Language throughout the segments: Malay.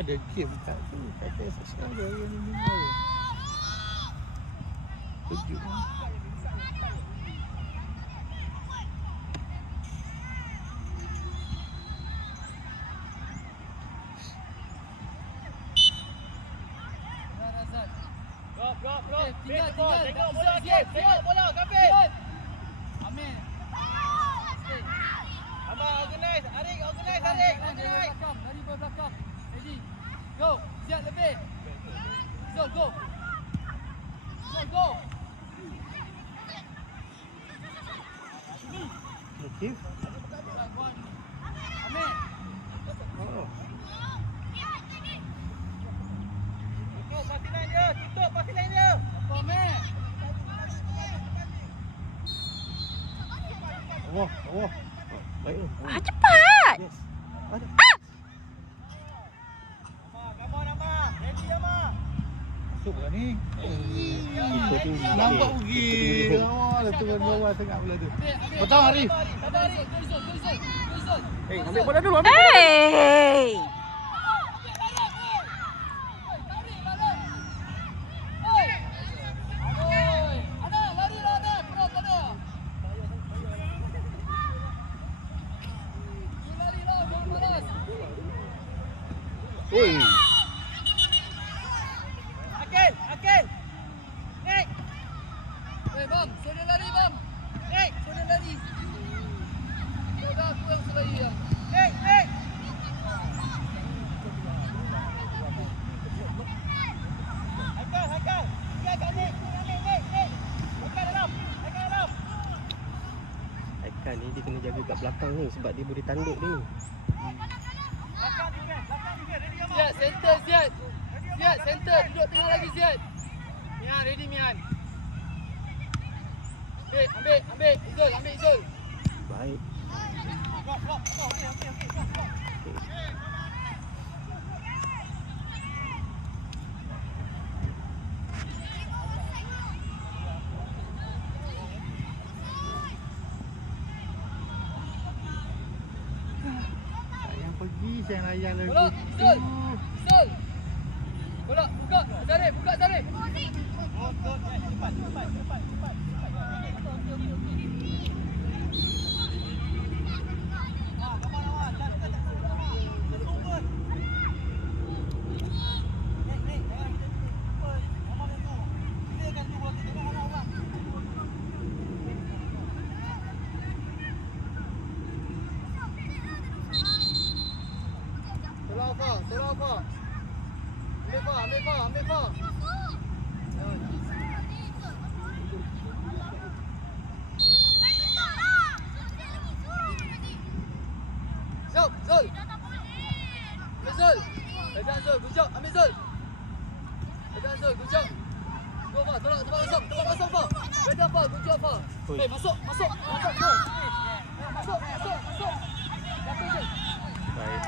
Ada game kat tu, kata subscriber yang ni dengar. Kejut. Bro. Tinggal. Tengok bola, tengok bola, Kafir. Amin. Abang organize, Arik organize. Dari belakang. Ready. Go. Siap lebih. Zul, go. Okey. Amin. Oh. Tutup pasti lain dia. Apa, Amin? Allah. Baik. Cepat. Yes. Ada. Nama. Ready, Ama. Masuk lah ni. Itu tu. Nampak pergi. Dah turun bawah tengah bola tu. Betul Arif. Go. Ambil bola dulu. Hey. Oi. Akil. Naik. Bang, sudah lari, bang. Naik, sudah lari. Sudah aku yang sudah lari. Naik. Hakal. Naik. Hakal dalam. Aikan ni dia kena jaga kat belakang ni sebab dia boleh tanduk ni. Belakang ready, Ama. Siap, center, siap. Siap, center. Duduk tengah lagi, siap. Mian, ready, Mian. Ambil. Izul. Baik. Yang pergi saya layan lagi. Bola, Izul. Bola, buka. Zarif. Cepat. Tolong apa? Ambil pa. Zul. Pegang Zul, gujak. Ambil Zul. Pegang Zul, gujak. Go pa, tolong masuk pa. Pegang pa, gujak pa. Masuk. Masuk. Jatuh je. Baik.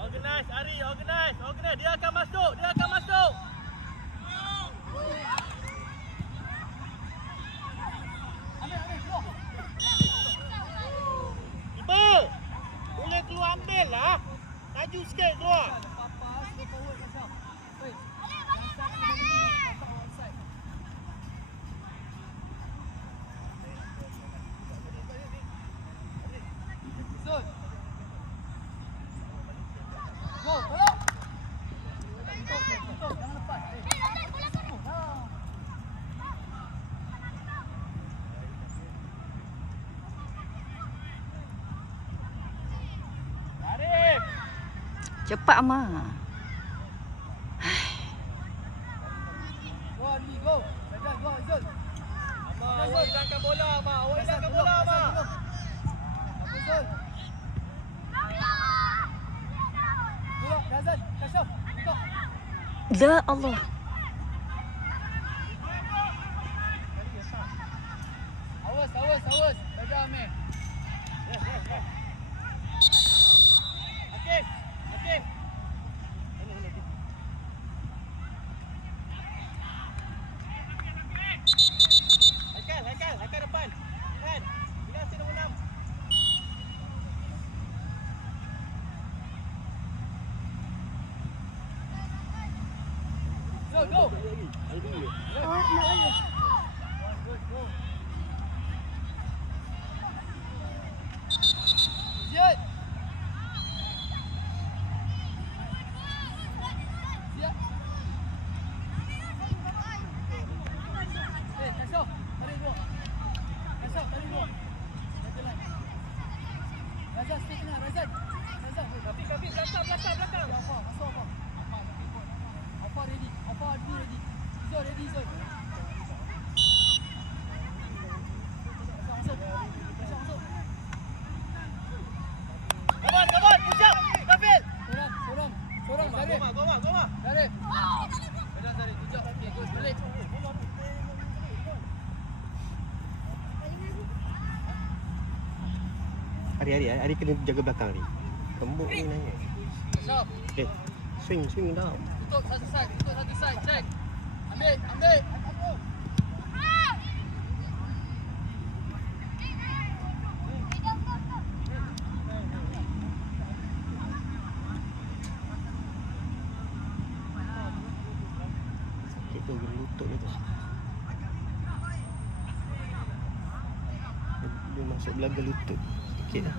Organize, Ari, organize. Dia akan masuk. Ibu, boleh keluar ambil lah. Laju sikit keluar. Cepat Ama. Go. Go, Izul. Awak hilangkan bola, Ama. Izul. Go, Razan. Kashaf. Buka. Ya Allah. Awas. Jaga Amir. Go, go. Siap. Siap. Kasau. Tarik dulu. Kasau, tarik dulu. Razan, stay tengah, Razan. Razan, Kapi, belakang. Alfa, masuk Alfa. Alfa ready. Alfa admin ready. Zul ready, Zul. Masuk. Come on, push up. Kafil. Sorang. Tarik. Goma. Tarik. Pelan tarik, tujak. Okey, go balik. Hari kena jaga belakang hari. Kembuk ni nanya. Stop. Swing dah. Tutup satu side, check. Ambil. Sakit tu lutut dia tu. Dia masuk belaga lutut. Sikit lah.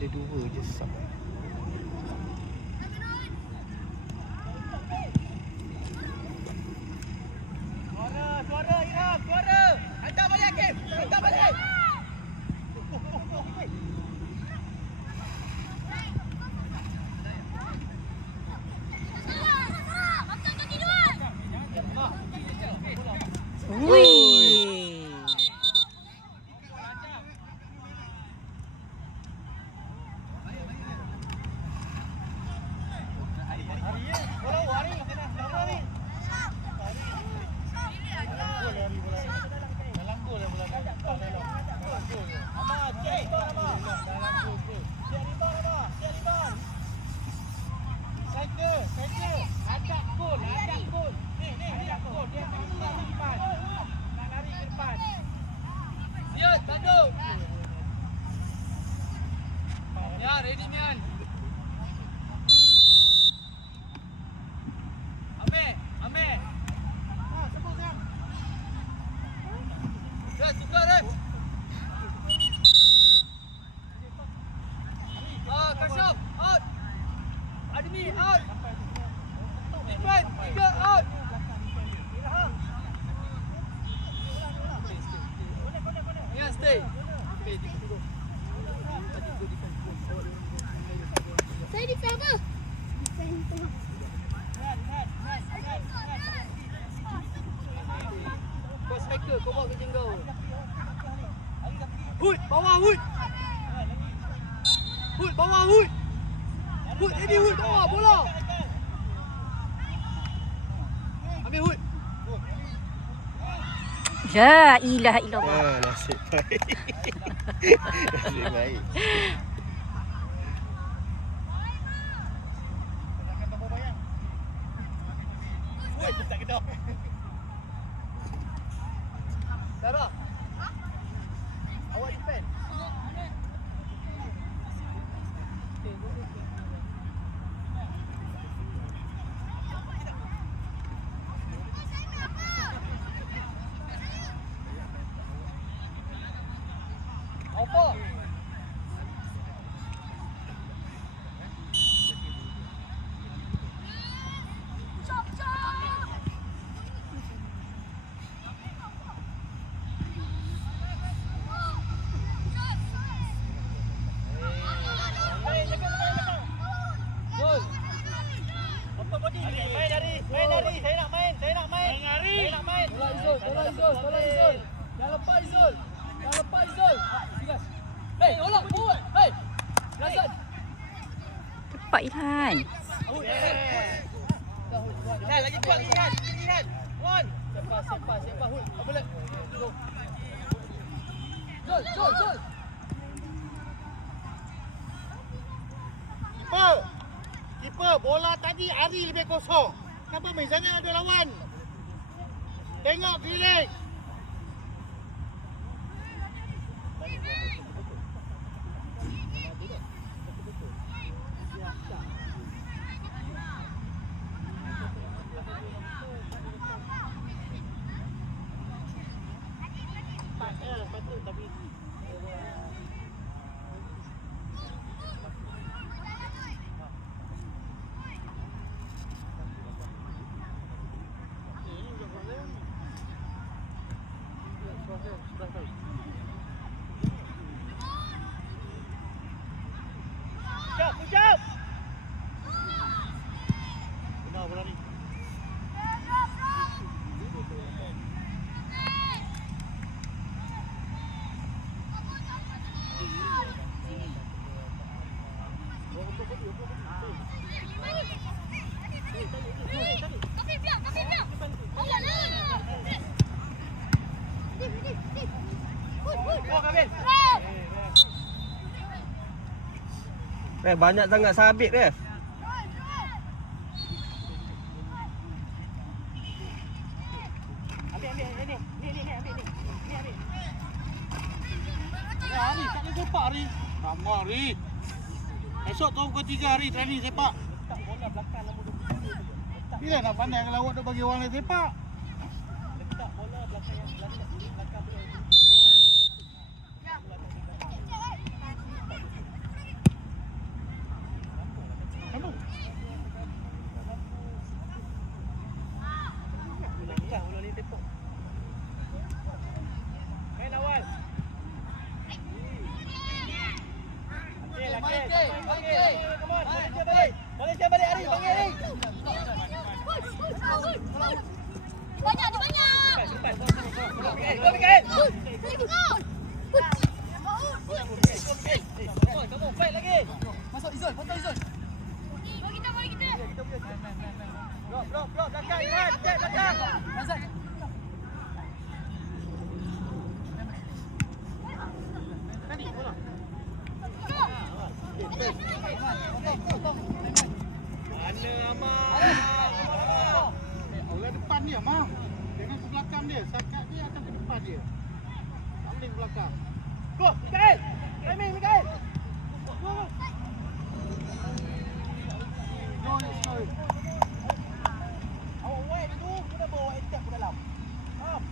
Ada dua je sub. Suara Irham, suara. Hantar balik Hakim. Hantar balik. Wih. Siap, tanduk. Ya, ready Mian. Amir. Sebut Sam. Red, tukar Red. Kasam, out. Admi, out. Defend, 3 out. Ya, stay. Saya di sana. Kau striker, kau bawa ke kau. Hud, bawah Hud. Hud, bawah Hud. Hud, ready Hud, bawah bola. Ambil Hud. La ilaha illallah. Nasib baik. Nasib baik. Dara. Awak defend. Apa? Gol. Apa body? Main dari. Saya nak main. Saya nak main. Tolong Izul. Jangan lepas Izul. Tegas. Hei, tolong forward. Hei. Razan. Cepat Ilhan. Lagi kuat Ihan. One. Siapa Hud. Apa lagi? Zul. Oh! bola tadi Ari lebih kosong. Kenapa main sana ada lawan? Tengok keliling. Banyak sangat sabit dia. Hari tak boleh sepak Hari. Lama Hari. Esok kau pukul 3 Hari training sepak. Bila nak pandai kalau awak dah bagi orang lain sepak? Letak bola belakang yang belakang boleh. Main awal. Come on. Malaysia balik Ari, panggil Ari. Banyak, banyak. Go Mikael. Kamu fight lagi. Masuk Izul, potong Izul. Bagi kita. Blok belakang Irhan, cek belakang. Azad. Mana Amar? Orang depan dia Amar. Jangan ke belakang dia. Sakat dia akan ke depan dia. Tak boleh ke belakang. Go, Mikael. Timing Mikael. No, sorry. Awak wide dulu, kita bawa attack ke dalam. Faham?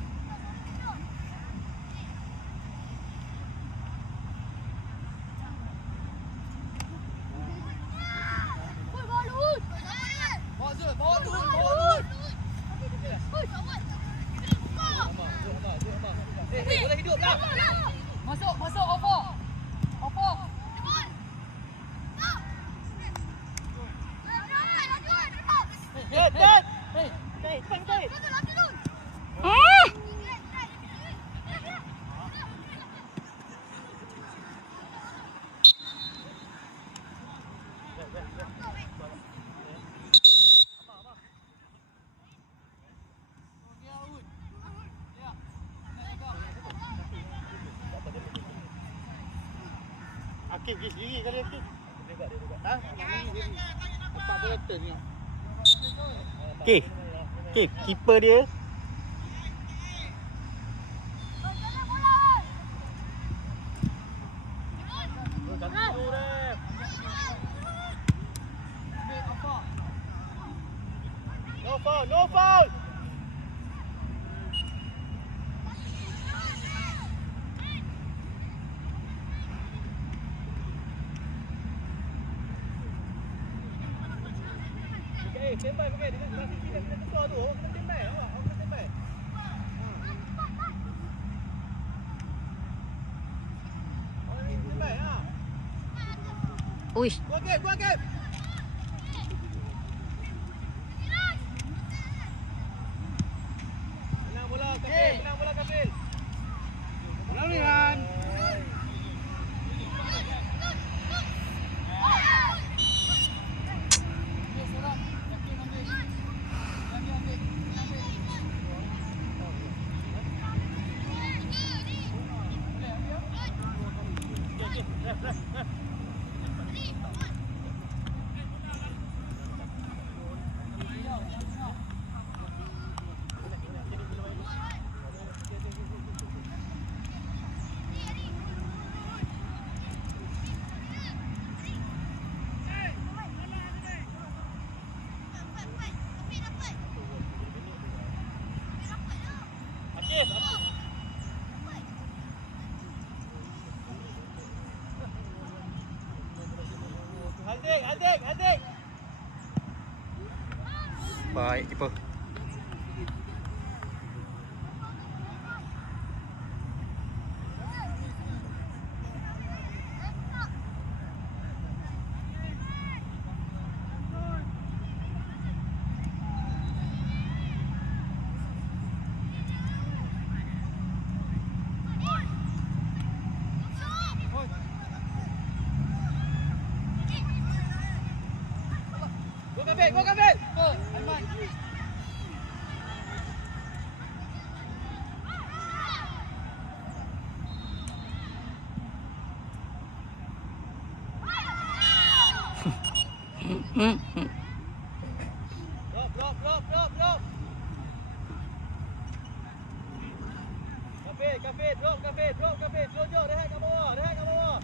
Bawa dulu. Boleh hidup tak? Masuk, Oppo. Dead. Hey, cepat. Akif pergi sendiri kali Akif. Ha? Apa boleh turn ni? Okey. Keeper dia. No foul. Tembak pakai dengan klasik kita kena tukar tu. Awak kena tembak. Awak kena tembak. Awak kena tembak ha. Uish. Gua game. Menang bola Kafil. Menang Irhan. Adik. Baik keeper. Go Kafir. Drop. Kafir, drop. Jauh, rehat kat bawah.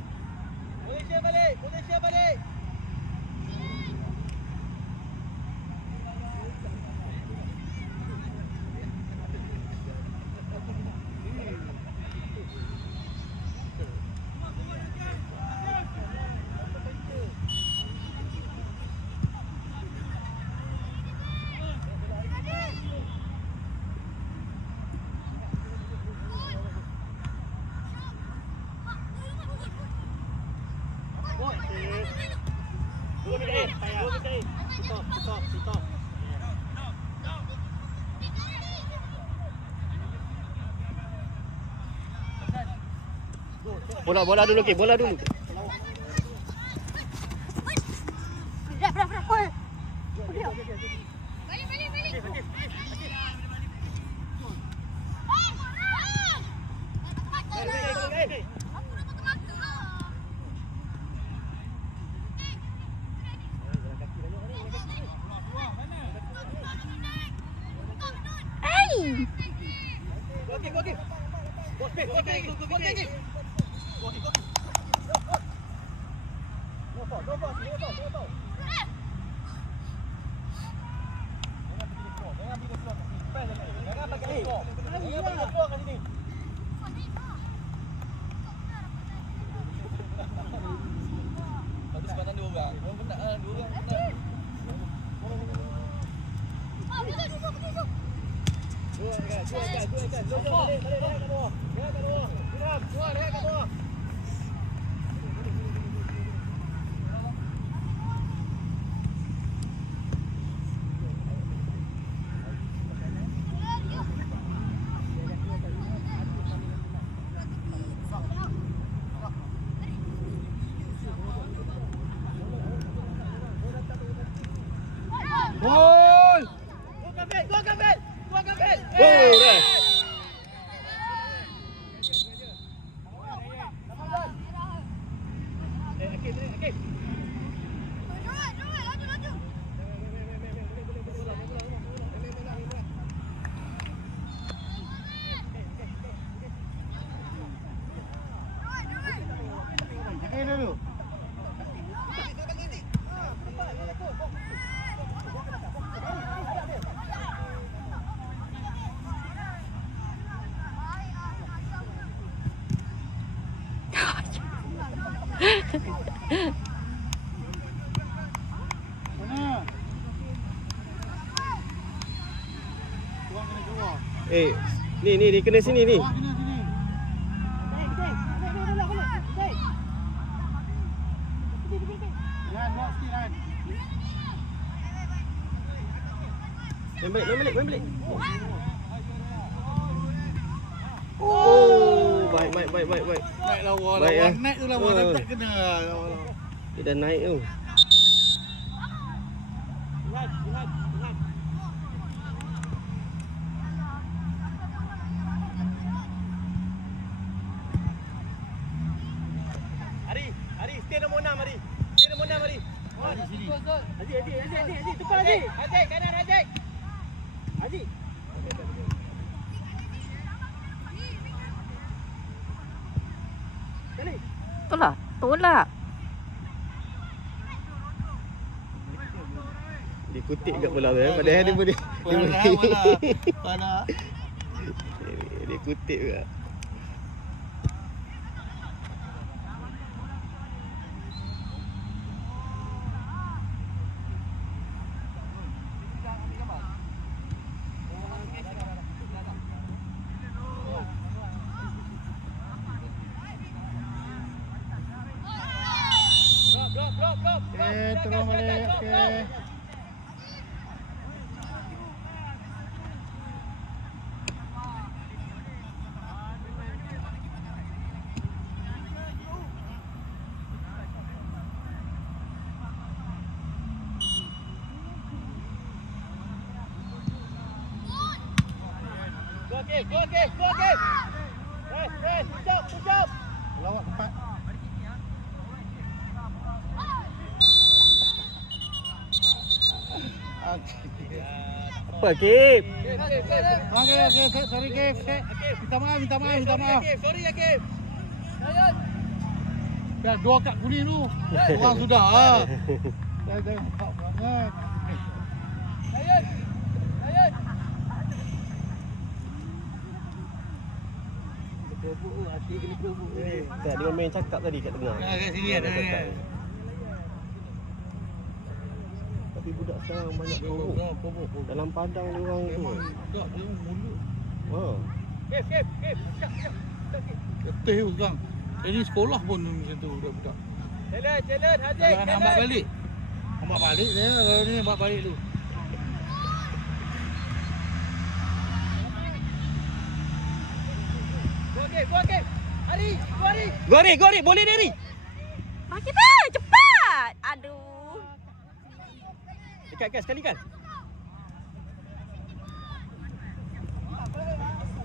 Malaysia balik. Stop. Bola dulu. Balik. Ai. Dulu. Mana? Tuang kena keluar. Ni kena sini ni. Tuang kena sini. Jangan bawa sikit kan. Main balik. Oh, baik. Naik lawa. Baik, Lawa ah. naik tu lawa Oh. tak kena. Dia dah naik tu. Hari, stay nombor 6 Hari. Di sini. Haji, tepat Haji. Haji, kanan Haji. Haji. Tolak. Dia kutip kat bola tu padahal dia boleh. Mana? Dia kutip juga. Okey, turun balik. Okey. Go game, go game, go game. Push up. Lawak cepat. Apa Kip? Okey, okey, sorry Kev. Minta maaf. Sorry ya, Kim. Ya, dua kad kuning tu. Orang sudah. Jangan nampak banget. Tak, dia main cakap tadi kat tengah. Kat sini ada. Tapi budak sekarang banyak provok. Dalam padang dia orang tu. Tak, dia mulut. Ha. Kim. Getih sekarang. Ini sekolah pun macam tu budak-budak. Jalan, Haji. Jangan nampak balik. Nampak balik dia. Kalau ni nampak balik tu. Go game. Hari. Gori, boleh Dari. Bagi dah, cepat. Aduh. Dekat sekali kan?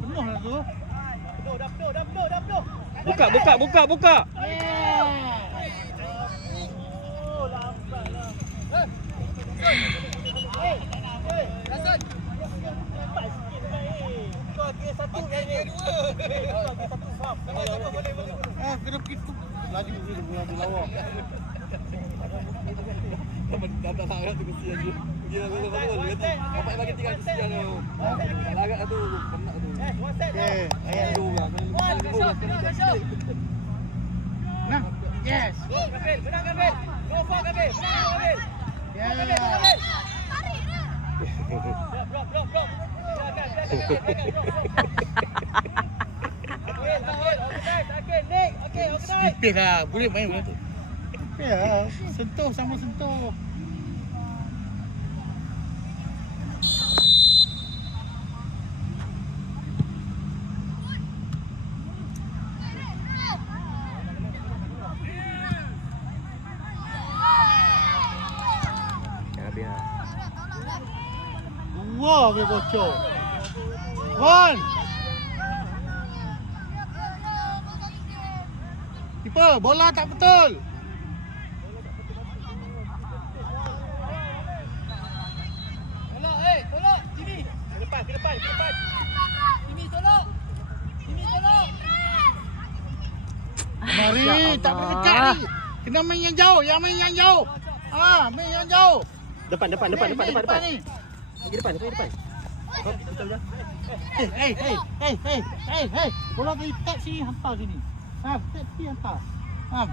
Penuh lah tu. Dah penuh. Buka. Hasan. Satu kali dua. Kena begitu. Laju lawak. Tak nak tu kesian je. Dia betul. Bapak bagi 3 kesian tu. Lagak tu, penak tu. Okey, ayat Tu lah. Nah, yes. Menang Gabil. Go for Gabil. Yeah. Blok. Tipis lah. Boleh main macam tu. Tipis lah. Sentuh sama sentuh. Habis lah. Dua habis bocor. One. Keeper, bola tak betul. Tolong, Jimmy. Ke depan. Jimmy, tolong. Mari, tak boleh dekat ni. Kena main yang jauh, main yang jauh. Main yang jauh. Depan. Ni. Pergi depan. Hop, betul je. Hey. Bola pergi tap sini, hantar sini. Tap sini hantar.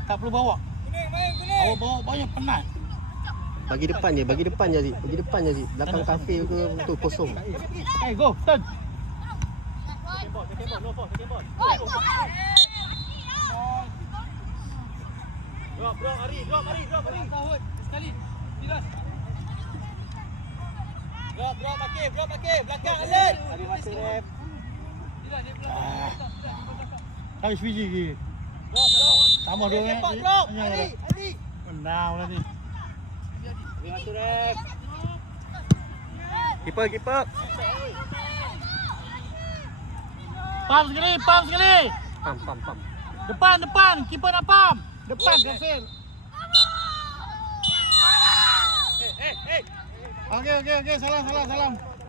Tak perlu bawa. Kuning. Awak bawa banyak penat. Bagi depan je, Zik. Belakang kafe ke tu kosong. Hey, go, turn. Drop, Ari. Sekali. Tiras. Drop, Akif. Belakang, Allen. Ari masih ref. Tiras, dia belakang. Habis biji lagi. Drop. Tambah dua Cepat, drop. Ari. Menang lah ni. Ari masuk ref. Keeper. Pam sekali. Pam. Depan. Keeper nak pam. Depan, Gafil. Hey. Okey. Salam.